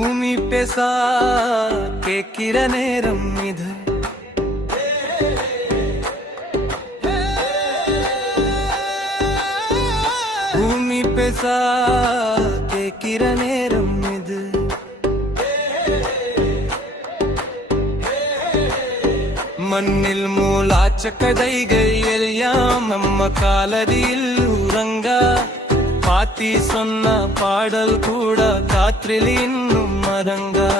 பூமி பேசா கேட்கிற நேரம் இது. பூமி பேசா கேட்கிற நேரம் இது. மண்ணில் மூலாச்ச கதைகள் எல்லாம் நம்ம காலடியில் உறங்கா. பாத்தி சொன்ன பாடல் கூட காற்றில் இன்னும் மறங்கா.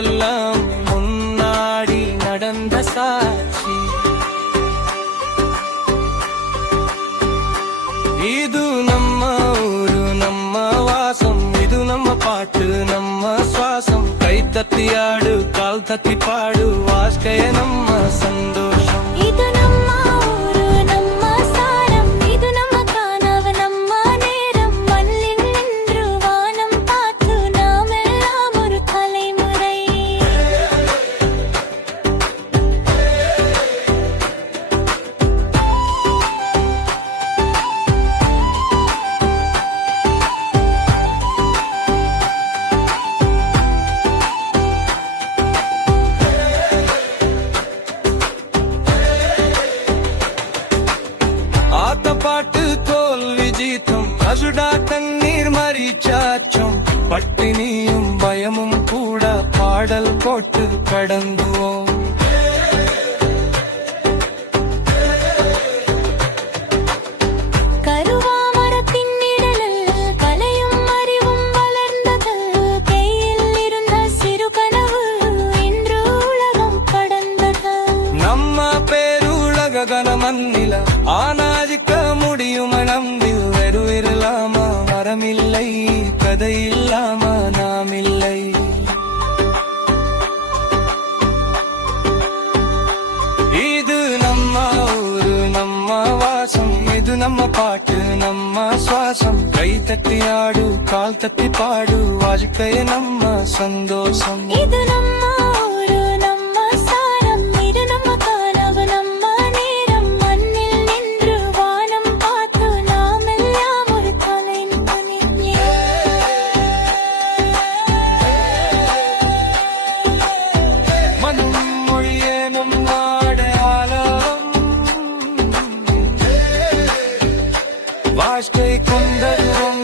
எல்லாம் முன்னாடி நடந்த சாட்சி. இது நம்ம ஊரு நம்ம வாசம், இது நம்ம பாட்டு நம்ம சுவாசம். கை தட்டி ஆடு கால் தட்டி பாடு வாழ்க்கைய நம்ம சந்தோஷம். இது நம்ம ஊரு நம்ம சாரம், இது நம்ம கனவு நம்ம நேரம். மண்ணில் நின்று வானம் பார்த்து நாம் எல்லாம் ஒரு தலைமுறை. பாட்டு தோல்வி ஜீத்தம் அசுடா தண்ணீர் மறிச்சாச்சும். பட்டினியும் பயமும் கூட பாடல் போட்டு கடந்துவோம். கருவாமரத்தின் நிழலில் கலையும் அறிவும் வளர்ந்தது. கையில் இருந்த சிறு கனவு இன்று உலகம் கடந்தது. நம்ம பேருலக கனமன்னில ஆனாதிக்க முடியும் நம்பில். வெறுவிரலாம மரமில்லை கதை இல்லாம நாமில்லை. இது நம்ம ஊரு நம்ம வாசம், இது நம்ம பாட்டு நம்ம சுவாசம். கை தட்டி ஆடு கால் தட்டி பாடு வாழ்க்கைய நம்ம சந்தோஷம். இது நம்ம ஊரு நம்ம சாரம், இது நம்ம கனவு நம்ம நேரம். மண்ணில் நின்று வானம் பார்த்து நாம் எல்லாம் ஒரு தலைமுறை. மனம் மொழியே நம் நாடாளம். வாழ்க்கை கொண்டதும்